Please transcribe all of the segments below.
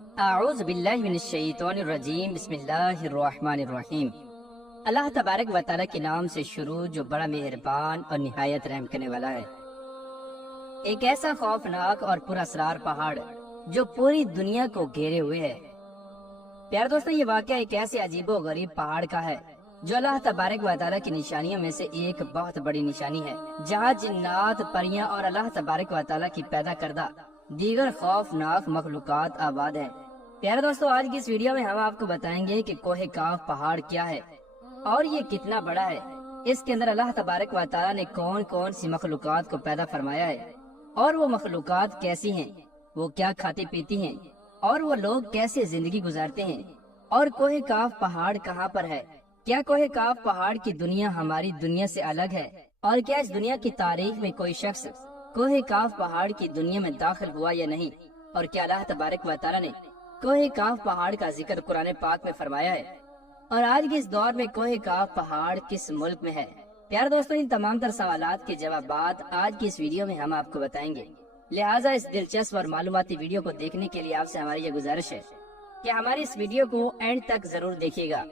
اعوذ باللہ من الشیطان الرجیم بسم اللہ الرحمن الرحیم۔ اللہ تبارک و تعالیٰ کے نام سے شروع جو بڑا مہربان اور نہایت رحم کرنے والا ہے۔ ایک ایسا خوفناک اور پر اسرار پہاڑ جو پوری دنیا کو گھیرے ہوئے ہے۔ پیارے دوستو، یہ واقعہ ایک ایسے عجیب و غریب پہاڑ کا ہے جو اللہ تبارک و تعالیٰ کی نشانیوں میں سے ایک بہت بڑی نشانی ہے، جہاں جنات، پریاں اور اللہ تبارک و تعالیٰ کی پیدا کردہ دیگر خوفناک مخلوقات آباد ہیں۔ پیارے دوستو، آج کی اس ویڈیو میں ہم آپ کو بتائیں گے کہ کوہ کاف پہاڑ کیا ہے اور یہ کتنا بڑا ہے، اس کے اندر اللہ تبارک و تعالیٰ نے کون کون سی مخلوقات کو پیدا فرمایا ہے، اور وہ مخلوقات کیسی ہیں، وہ کیا کھاتی پیتی ہیں، اور وہ لوگ کیسے زندگی گزارتے ہیں، اور کوہ کاف پہاڑ کہاں پر ہے، کیا کوہ کاف پہاڑ کی دنیا ہماری دنیا سے الگ ہے، اور کیا اس دنیا کی تاریخ میں کوئی شخص کوہ کاف پہاڑ کی دنیا میں داخل ہوا یا نہیں، اور کیا اللہ تبارک و تعالیٰ نے کوہ کاف پہاڑ کا ذکر قرآن پاک میں فرمایا ہے، اور آج کے اس دور میں کوہ کاف پہاڑ کس ملک میں ہے۔ پیارے دوستو، ان تمام تر سوالات کے جوابات آج کی اس ویڈیو میں ہم آپ کو بتائیں گے، لہٰذا اس دلچسپ اور معلوماتی ویڈیو کو دیکھنے کے لیے آپ سے ہماری یہ گزارش ہے کہ ہماری اس ویڈیو کو اینڈ تک ضرور دیکھیے گا۔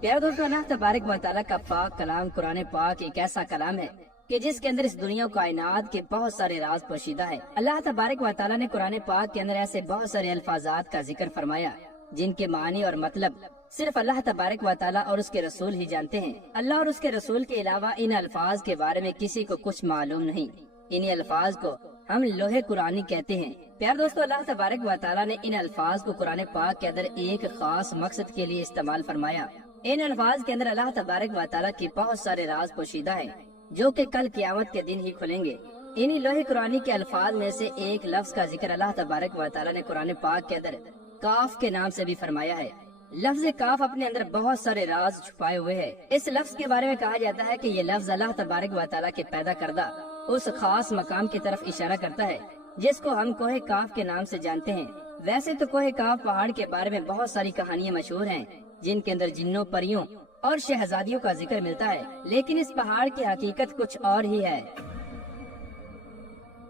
پیارے دوستو، اللہ تبارک و تعالیٰ کا پاک کلام قرآن پاک ایک ایسا کلام ہے کہ جس کے اندر اس دنیا و کائنات کے بہت سارے راز پوشیدہ ہیں۔ اللہ تبارک و تعالیٰ نے قرآن پاک کے اندر ایسے بہت سارے الفاظات کا ذکر فرمایا جن کے معنی اور مطلب صرف اللہ تبارک و تعالیٰ اور اس کے رسول ہی جانتے ہیں۔ اللہ اور اس کے رسول کے علاوہ ان الفاظ کے بارے میں کسی کو کچھ معلوم نہیں۔ انہی الفاظ کو ہم لوح قرآنی کہتے ہیں۔ پیارے دوستو، اللہ تبارک و تعالیٰ نے ان الفاظ کو قرآن پاک کے اندر ایک خاص مقصد کے لیے استعمال فرمایا۔ ان الفاظ کے اندر اللہ تبارک و تعالیٰ کی بہت سارے راز پوشیدہ ہیں جو کہ کل قیامت کے دن ہی کھلیں گے۔ انہی لوح قرآنی کے الفاظ میں سے ایک لفظ کا ذکر اللہ تبارک و تعالیٰ نے قرآن پاک کے اندر کاف کے نام سے بھی فرمایا ہے۔ لفظ کاف اپنے اندر بہت سارے راز چھپائے ہوئے ہیں۔ اس لفظ کے بارے میں کہا جاتا ہے کہ یہ لفظ اللہ تبارک و تعالیٰ کے پیدا کردہ اس خاص مقام کی طرف اشارہ کرتا ہے جس کو ہم کوہ کاف کے نام سے جانتے ہیں۔ ویسے تو کوہ کاف پہاڑ کے بارے میں بہت ساری کہانیاں مشہور ہیں جن کے اندر جنوں، پریوں اور شہزادیوں کا ذکر ملتا ہے، لیکن اس پہاڑ کی حقیقت کچھ اور ہی ہے۔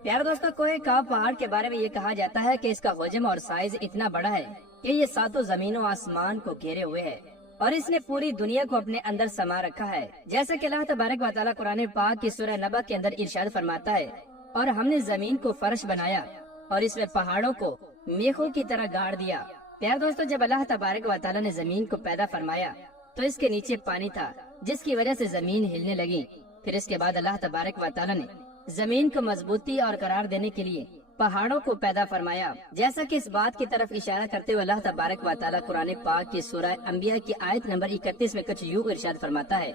پیارے دوستو، کوہ کاف پہاڑ کے بارے میں یہ کہا جاتا ہے کہ اس کا حجم اور سائز اتنا بڑا ہے کہ یہ ساتوں زمین و آسمان کو گھیرے ہوئے ہے، اور اس نے پوری دنیا کو اپنے اندر سما رکھا ہے۔ جیسا کہ اللہ تبارک و تعالیٰ قرآن پاک کی سورہ نبأ کے اندر ارشاد فرماتا ہے، اور ہم نے زمین کو فرش بنایا اور اس میں پہاڑوں کو میخوں کی طرح گاڑ دیا۔ پیارے دوستو، جب اللہ تبارک و تعالیٰ نے زمین کو پیدا فرمایا تو اس کے نیچے پانی تھا جس کی وجہ سے زمین ہلنے لگی۔ پھر اس کے بعد اللہ تبارک و تعالیٰ نے زمین کو مضبوطی اور قرار دینے کے لیے پہاڑوں کو پیدا فرمایا۔ جیسا کہ اس بات کی طرف اشارہ کرتے ہوئے اللہ تبارک و تعالیٰ قرآن پاک کی سورہ انبیاء کی آیت نمبر 31 میں کچھ یوں ارشاد فرماتا ہے،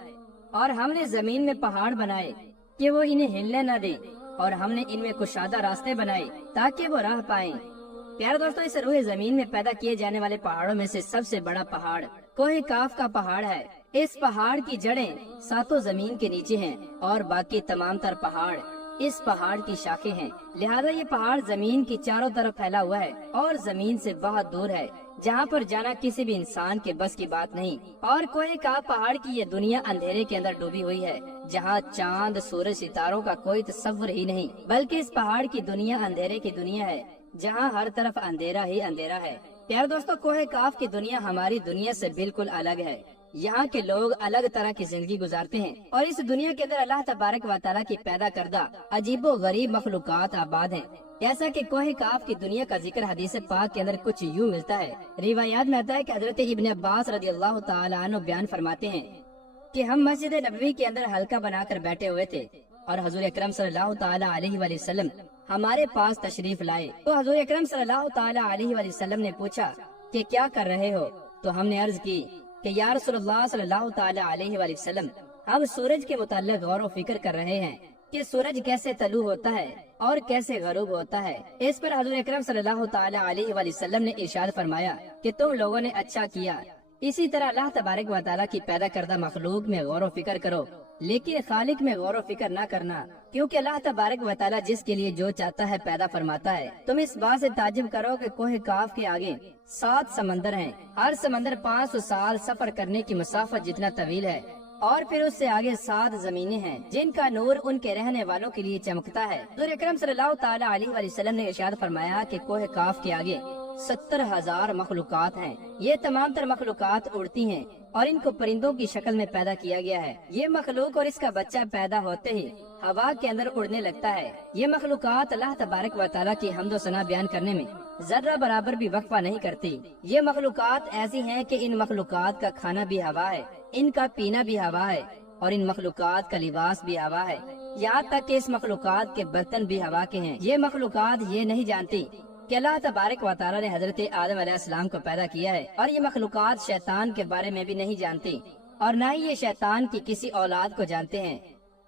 اور ہم نے زمین میں پہاڑ بنائے کہ وہ انہیں ہلنے نہ دیں، اور ہم نے ان میں کشادہ راستے بنائے تاکہ وہ راہ پائیں۔ پیارے دوستو، اس روح زمین میں پیدا کیے جانے والے پہاڑوں میں سے سب سے بڑا پہاڑ کوہ کاف کا پہاڑ ہے۔ اس پہاڑ کی جڑیں ساتوں زمین کے نیچے ہیں اور باقی تمام تر پہاڑ اس پہاڑ کی شاخیں ہیں، لہذا یہ پہاڑ زمین کی چاروں طرف پھیلا ہوا ہے اور زمین سے بہت دور ہے، جہاں پر جانا کسی بھی انسان کے بس کی بات نہیں۔ اور کوہ کاف پہاڑ کی یہ دنیا اندھیرے کے اندر ڈوبی ہوئی ہے، جہاں چاند، سورج، ستاروں کا کوئی تصور ہی نہیں، بلکہ اس پہاڑ کی دنیا اندھیرے کی دنیا ہے جہاں ہر طرف اندھیرا ہی اندھیرا ہے۔ پیارے دوستو، کوہ کاف کی دنیا ہماری دنیا سے بالکل الگ ہے۔ یہاں کے لوگ الگ طرح کی زندگی گزارتے ہیں، اور اس دنیا کے اندر اللہ تبارک و تعالیٰ کی پیدا کردہ عجیب و غریب مخلوقات آباد ہیں۔ جیسا کہ کوہ کاف کی دنیا کا ذکر حدیث پاک کے اندر کچھ یوں ملتا ہے۔ روایات میں آتا ہے کہ حضرت ابن عباس رضی اللہ تعالیٰ عنہ بیان فرماتے ہیں کہ ہم مسجد نبوی کے اندر حلقہ بنا کر بیٹھے ہوئے تھے، اور حضور اکرم صلی اللہ تعالیٰ علیہ وآلہ وسلم ہمارے پاس تشریف لائے، تو حضور اکرم صلی اللہ تعالیٰ علیہ وآلہ وسلم نے پوچھا کہ کیا کر رہے ہو؟ تو ہم نے عرض کی کہ یا رسول اللہ صلی اللہ تعالیٰ علیہ وآلہ وسلم، ہم سورج کے متعلق غور و فکر کر رہے ہیں کہ سورج کیسے طلوع ہوتا ہے اور کیسے غروب ہوتا ہے۔ اس پر حضور اکرم صلی اللہ تعالیٰ علیہ وآلہ وسلم نے ارشاد فرمایا کہ تم لوگوں نے اچھا کیا، اسی طرح اللہ تبارک و تعالیٰ کی پیدا کردہ مخلوق میں غور و فکر کرو، لیکن خالق میں غور و فکر نہ کرنا، کیونکہ اللہ تبارک و تعالیٰ جس کے لیے جو چاہتا ہے پیدا فرماتا ہے۔ تم اس بات سے تعجب کرو کہ کوہ کاف کے آگے 7 سمندر ہیں، ہر سمندر 500 سال سفر کرنے کی مسافت جتنا طویل ہے، اور پھر اس سے آگے 7 زمینیں ہیں جن کا نور ان کے رہنے والوں کے لیے چمکتا ہے۔ حضور اکرم صلی اللہ تعالی علیہ وآلہ وسلم نے ارشاد فرمایا کہ کوہ کاف کے آگے 70,000 مخلوقات ہیں۔ یہ تمام تر مخلوقات اڑتی ہیں اور ان کو پرندوں کی شکل میں پیدا کیا گیا ہے۔ یہ مخلوق اور اس کا بچہ پیدا ہوتے ہی ہوا کے اندر اڑنے لگتا ہے۔ یہ مخلوقات اللہ تبارک و تعالیٰ کی حمد و ثنا بیان کرنے میں ذرہ برابر بھی وقفہ نہیں کرتی۔ یہ مخلوقات ایسی ہیں کہ ان مخلوقات کا کھانا بھی ہوا ہے، ان کا پینا بھی ہوا ہے، اور ان مخلوقات کا لباس بھی ہوا ہے، یہاں تک کہ اس مخلوقات کے برتن بھی ہوا کے ہیں۔ یہ مخلوقات یہ نہیں جانتی کہ اللہ تبارک و تعالیٰ نے حضرت آدم علیہ السلام کو پیدا کیا ہے، اور یہ مخلوقات شیطان کے بارے میں بھی نہیں جانتی، اور نہ ہی یہ شیطان کی کسی اولاد کو جانتے ہیں۔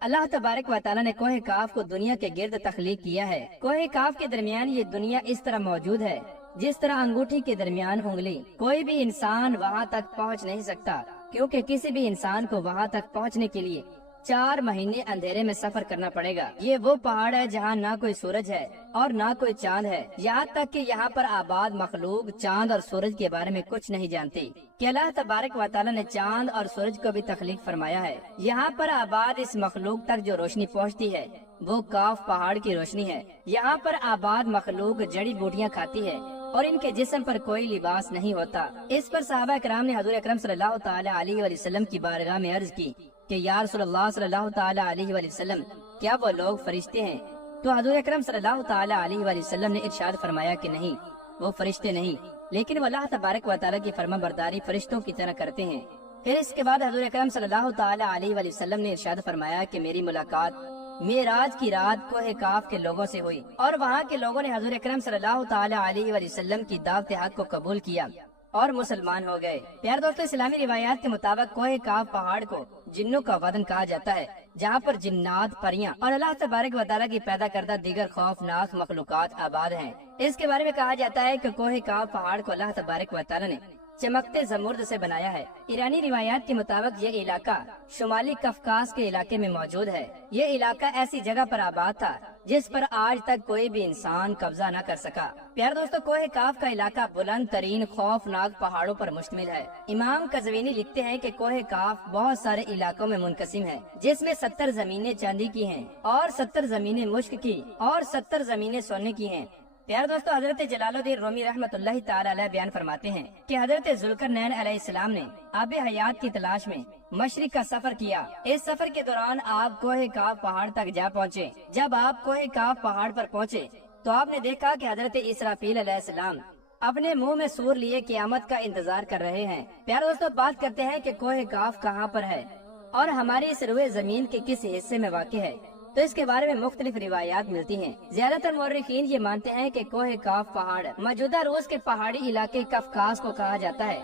اللہ تبارک و تعالیٰ نے کوہ کاف کو دنیا کے گرد تخلیق کیا ہے۔ کوہ کاف کے درمیان یہ دنیا اس طرح موجود ہے جس طرح انگوٹھی کے درمیان انگلی۔ کوئی بھی انسان وہاں تک پہنچ نہیں سکتا، کیونکہ کسی بھی انسان کو وہاں تک پہنچنے کے لیے 4 مہینے اندھیرے میں سفر کرنا پڑے گا۔ یہ وہ پہاڑ ہے جہاں نہ کوئی سورج ہے اور نہ کوئی چاند ہے، یہاں تک کہ یہاں پر آباد مخلوق چاند اور سورج کے بارے میں کچھ نہیں جانتی کہ اللہ تبارک و تعالیٰ نے چاند اور سورج کو بھی تخلیق فرمایا ہے۔ یہاں پر آباد اس مخلوق تک جو روشنی پہنچتی ہے وہ کاف پہاڑ کی روشنی ہے۔ یہاں پر آباد مخلوق جڑی بوٹیاں کھاتی ہے اور ان کے جسم پر کوئی لباس نہیں ہوتا۔ اس پر صحابہ کرام نے حضور اکرم صلی اللہ تعالی علیہ وآلہ وسلم کی بارگاہ میں عرض کی کہ یا رسول اللہ صلی اللہ تعالی علیہ وآلہ وسلم، کیا وہ لوگ فرشتے ہیں؟ تو حضور اکرم صلی اللہ تعالی علیہ وآلہ وسلم نے ارشاد فرمایا کہ نہیں، وہ فرشتے نہیں، لیکن وہ اللہ تبارک و تعالیٰ کی فرما برداری فرشتوں کی طرح کرتے ہیں۔ پھر اس کے بعد حضور اکرم صلی اللہ تعالی علیہ وآلہ وسلم نے ارشاد فرمایا کہ میری ملاقات معراج کی رات کوہ کاف کے لوگوں سے ہوئی، اور وہاں کے لوگوں نے حضور اکرم صلی اللہ تعالی علیہ وآلہ وسلم کی دعوت حق کو قبول کیا اور مسلمان ہو گئے۔ پیارے دوستو، اسلامی روایات کے مطابق کوہ کاف پہاڑ کو جنوں کا وطن کہا جاتا ہے، جہاں پر جنات، پریاں اور اللہ تبارک و تعالیٰ کی پیدا کردہ دیگر خوفناک مخلوقات آباد ہیں۔ اس کے بارے میں کہا جاتا ہے کہ کوہ کاف پہاڑ کو اللہ تبارک و تعالیٰ نے چمکتے زمرد سے بنایا ہے۔ ایرانی روایات کے مطابق یہ علاقہ شمالی کفکاز کے علاقے میں موجود ہے۔ یہ علاقہ ایسی جگہ پر آباد تھا جس پر آج تک کوئی بھی انسان قبضہ نہ کر سکا۔ پیارے دوستو، کوہ کاف کا علاقہ بلند ترین خوفناک پہاڑوں پر مشتمل ہے۔ امام قزوینی لکھتے ہیں کہ کوہ کاف بہت سارے علاقوں میں منقسم ہے، جس میں 70 زمینیں چاندی کی ہیں اور 70 زمینیں مشک کی اور 70 زمینیں سونے کی ہیں۔ پیارے دوستو، حضرت جلال الدین رومی رحمۃ اللہ تعالی علیہ بیان فرماتے ہیں کہ حضرت ذوالقرنین علیہ السلام نے آب حیات کی تلاش میں مشرق کا سفر کیا۔ اس سفر کے دوران آپ کوہ کاف پہاڑ تک جا پہنچے۔ جب آپ کوہ کاف پہاڑ پر پہنچے تو آپ نے دیکھا کہ حضرت اسرافیل علیہ السلام اپنے منہ میں سور لیے قیامت کا انتظار کر رہے ہیں۔ پیارے دوستو، بات کرتے ہیں کہ کوہ کاف کہاں پر ہے اور ہماری اس روئے زمین کے کس حصے میں واقع ہے، تو اس کے بارے میں مختلف روایات ملتی ہیں۔ زیادہ تر مورخین یہ مانتے ہیں کہ کوہ کاف پہاڑ موجودہ روس کے پہاڑی علاقے کفکاز کو کہا جاتا ہے،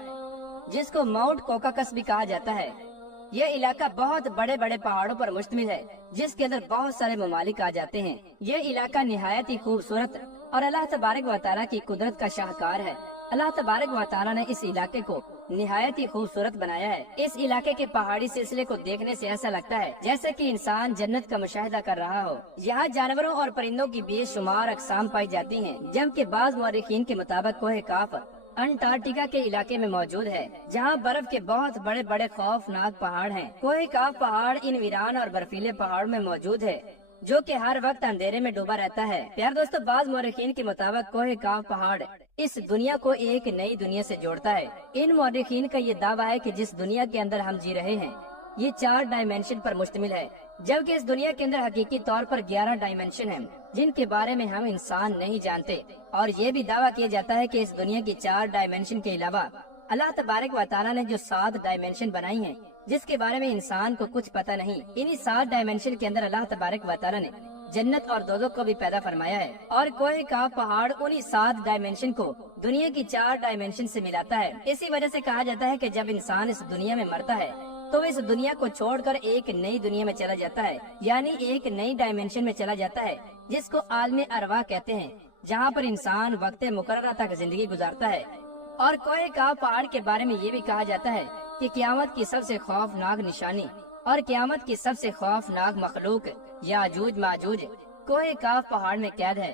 جس کو ماؤنٹ کوکاکس بھی کہا جاتا ہے۔ یہ علاقہ بہت بڑے بڑے پہاڑوں پر مشتمل ہے جس کے اندر بہت سارے ممالک آ جاتے ہیں۔ یہ علاقہ نہایت ہی خوبصورت اور اللہ تبارک و تعالیٰ کی قدرت کا شاہکار ہے۔ اللہ تبارک و تعالیٰ نے اس علاقے کو نہایت ہی خوبصورت بنایا ہے۔ اس علاقے کے پہاڑی سلسلے کو دیکھنے سے ایسا لگتا ہے جیسے کہ انسان جنت کا مشاہدہ کر رہا ہو۔ یہاں جانوروں اور پرندوں کی بے شمار اقسام پائی جاتی ہیں، جبکہ بعض مورخین کے مطابق کوہ کاف انٹارکٹیکا کے علاقے میں موجود ہے، جہاں برف کے بہت بڑے بڑے خوفناک پہاڑ ہیں۔ کوہ کاف پہاڑ ان ویران اور برفیلے پہاڑوں میں موجود ہے جو کہ ہر وقت اندھیرے میں ڈوبا رہتا ہے۔ پیارے دوستو، بعض مورخین کے مطابق کوہ کاف پہاڑ اس دنیا کو ایک نئی دنیا سے جوڑتا ہے۔ ان مورخین کا یہ دعویٰ ہے کہ جس دنیا کے اندر ہم جی رہے ہیں یہ 4 ڈائمینشن پر مشتمل ہے، جبکہ اس دنیا کے اندر حقیقی طور پر 11 ڈائمینشن ہیں جن کے بارے میں ہم انسان نہیں جانتے۔ اور یہ بھی دعویٰ کیا جاتا ہے کہ اس دنیا کی 4 ڈائمینشن کے علاوہ اللہ تبارک و تعالیٰ نے جو 7 ڈائمینشن بنائی ہیں جس کے بارے میں انسان کو کچھ پتہ نہیں، انہی 7 ڈائمینشن کے اندر اللہ تبارک و تعالیٰ نے جنت اور دوزخ کو بھی پیدا فرمایا ہے، اور کوہ کاف پہاڑ انہی 7 ڈائمینشن کو دنیا کی 4 ڈائمینشن سے ملاتا ہے۔ اسی وجہ سے کہا جاتا ہے کہ جب انسان اس دنیا میں مرتا ہے تو اس دنیا کو چھوڑ کر ایک نئی دنیا میں چلا جاتا ہے، یعنی ایک نئی ڈائمینشن میں چلا جاتا ہے جس کو عالم ارواح کہتے ہیں، جہاں پر انسان وقت مقررہ تک زندگی گزارتا ہے۔ اور کوہ کاف پہاڑ کے بارے میں یہ بھی کہا جاتا ہے کہ قیامت کی سب سے خوفناک نشانی اور قیامت کی سب سے خوفناک مخلوق یاجوج ماجوج کوہ کاف پہاڑ میں قید ہے۔